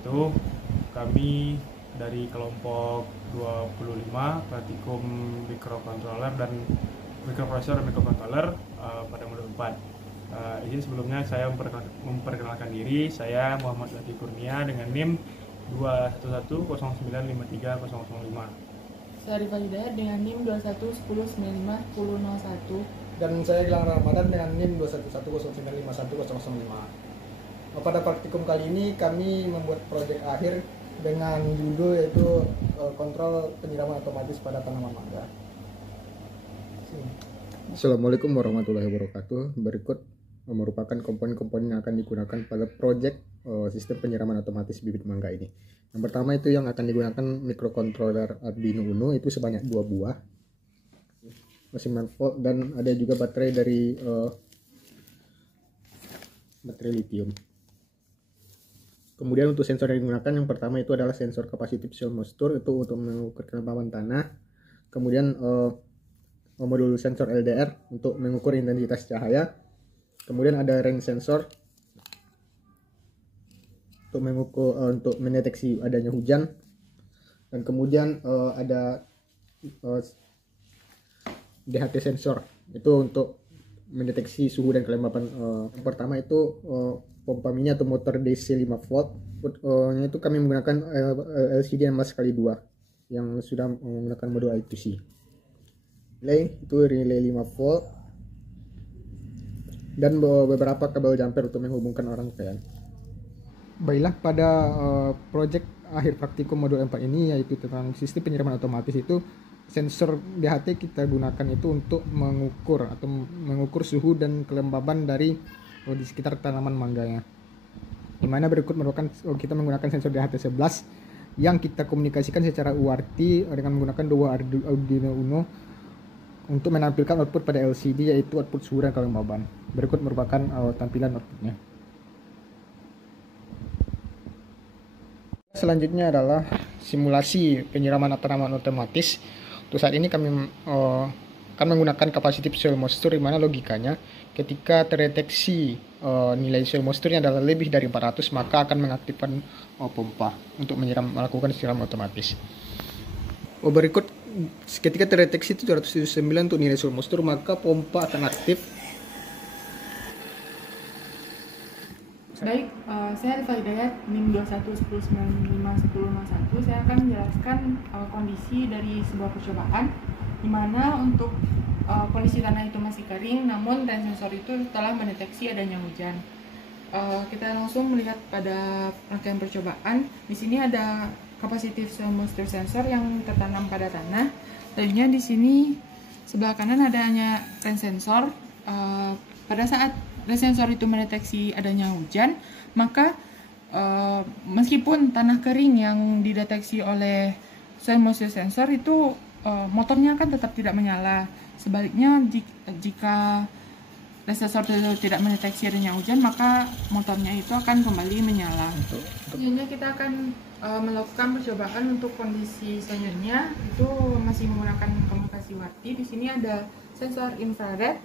wabarakatuh. Kami dari kelompok 25 Praktikum Microcontroller dan Microprocessor dan Microcontroller pada modul 4. Izin sebelumnya saya memperkenalkan diri. Saya Muhammad Latif Kurnia dengan NIM 21109530005. Saya Rifa Hidayat dengan NIM 211095001. Dan saya Gilang Ramadan dengan NIM 21109510005. Pada praktikum kali ini kami membuat proyek akhir dengan judul yaitu kontrol penyiraman otomatis pada tanaman mangga. Assalamualaikum warahmatullahi wabarakatuh. Berikut merupakan komponen-komponen yang akan digunakan pada proyek sistem penyiraman otomatis bibit mangga ini. Yang pertama itu yang akan digunakan microcontroller Arduino Uno, itu sebanyak 2 buah, mesin 9 volt, dan ada juga baterai dari baterai lithium. Kemudian untuk sensor yang digunakan, yang pertama itu adalah sensor capacitive cell moisture, itu untuk mengukur kelembaban tanah. Kemudian modul sensor LDR untuk mengukur intensitas cahaya. Kemudian ada range sensor untuk mengukur untuk mendeteksi adanya hujan. Dan kemudian ada DHT sensor, itu untuk mendeteksi suhu dan kelembapan. Yang pertama itu pompa minyak atau motor DC 5 volt. Itu kami menggunakan LCD 16x2 yang sudah menggunakan modul I2C. Relay itu relay 5 volt dan beberapa kabel jumper untuk menghubungkan orang rangkaian. Baiklah, pada proyek akhir praktikum modul 4 ini, yaitu tentang sistem penyiraman otomatis, itu sensor DHT kita gunakan itu untuk mengukur suhu dan kelembaban dari di sekitar tanaman mangganya. Dimana berikut merupakan kita menggunakan sensor DHT 11 yang kita komunikasikan secara UART dengan menggunakan 2 Arduino Uno untuk menampilkan output pada LCD, yaitu output suhu dan kelembaban. Berikut merupakan tampilan outputnya. Selanjutnya adalah simulasi penyiraman tanaman otomatis. Untuk saat ini kami akan menggunakan capacitive cell moisture, di mana logikanya ketika terdeteksi nilai cell moisture-nya adalah lebih dari 400, maka akan mengaktifkan pompa untuk melakukan siram otomatis. Berikut ketika terdeteksi 779 untuk nilai cell moisture, maka pompa akan aktif. Baik, saya Rifa Hidayat, NIM 211095001. Saya akan menjelaskan kondisi dari sebuah percobaan di mana untuk kondisi tanah itu masih kering, namun range sensor itu telah mendeteksi adanya hujan. Kita langsung melihat pada rangkaian percobaan. Di sini ada capacitive cell moisture sensor yang tertanam pada tanah. Tadinya di sini sebelah kanan adanya range sensor. Pada saat range sensor itu mendeteksi adanya hujan, maka meskipun tanah kering yang dideteksi oleh cell moisture sensor itu motornya akan tetap tidak menyala. Sebaliknya, jika sensor tidak mendeteksi adanya hujan, maka motornya itu akan kembali menyala. Selanjutnya kita akan melakukan percobaan untuk kondisi selanjutnya, itu masih menggunakan komunikasi warti. Di sini ada sensor infrared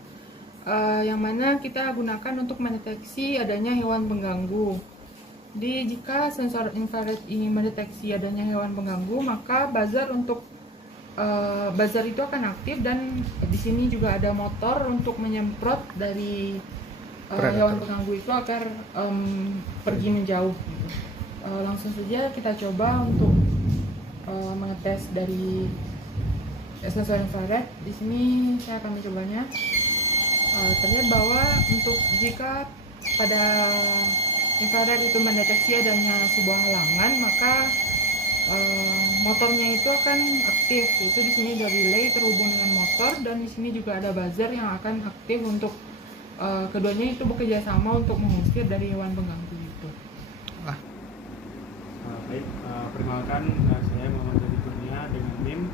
yang mana kita gunakan untuk mendeteksi adanya hewan pengganggu. Jika sensor infrared ini mendeteksi adanya hewan pengganggu, maka buzzer itu akan aktif, dan di sini juga ada motor untuk menyemprot dari hewan pengganggu itu agar pergi menjauh. Langsung saja kita coba untuk mengetes dari sensor infrared. Di sini saya akan mencobanya. Terlihat bahwa untuk jika pada infrared itu mendeteksi adanya sebuah halangan, maka motornya itu akan aktif. Itu di sini ada relay terhubung dengan motor, dan di sini juga ada buzzer yang akan aktif untuk keduanya itu bekerja sama untuk mengusir dari hewan pengganggu itu. Baik, perkenalkan, saya Muhammad Latif Kurnia dengan NIM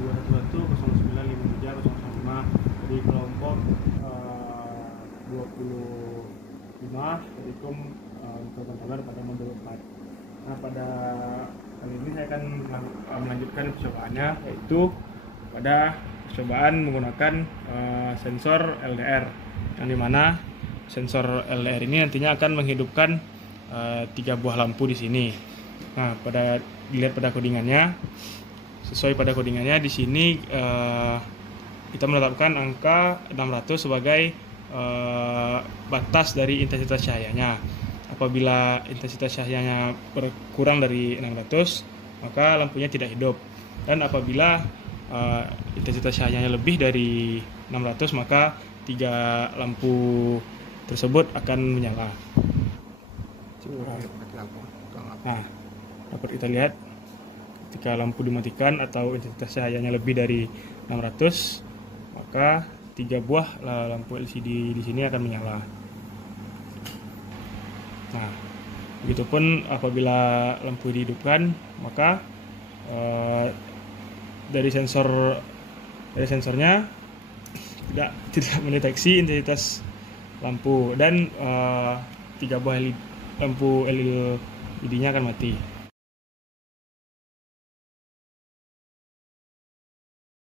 21109530005 dari kelompok 25 Praktikum Microcontroller pada modul 4. Nah, pada kali ini saya akan melanjutkan percobaannya, yaitu pada percobaan menggunakan sensor LDR, yang dimana sensor LDR ini nantinya akan menghidupkan 3 buah lampu di sini. Nah, dilihat pada codingannya, sesuai pada codingannya di sini kita menetapkan angka 600 sebagai batas dari intensitas cahayanya. Apabila intensitas cahayanya berkurang dari 600, maka lampunya tidak hidup. Dan apabila intensitas cahayanya lebih dari 600, maka 3 lampu tersebut akan menyala. Nah, dapat kita lihat ketika lampu dimatikan atau intensitas cahayanya lebih dari 600, maka 3 buah lampu LCD di sini akan menyala. Nah, begitupun apabila lampu dihidupkan, maka dari sensornya tidak mendeteksi intensitas lampu dan 3 buah lampu LED-nya akan mati.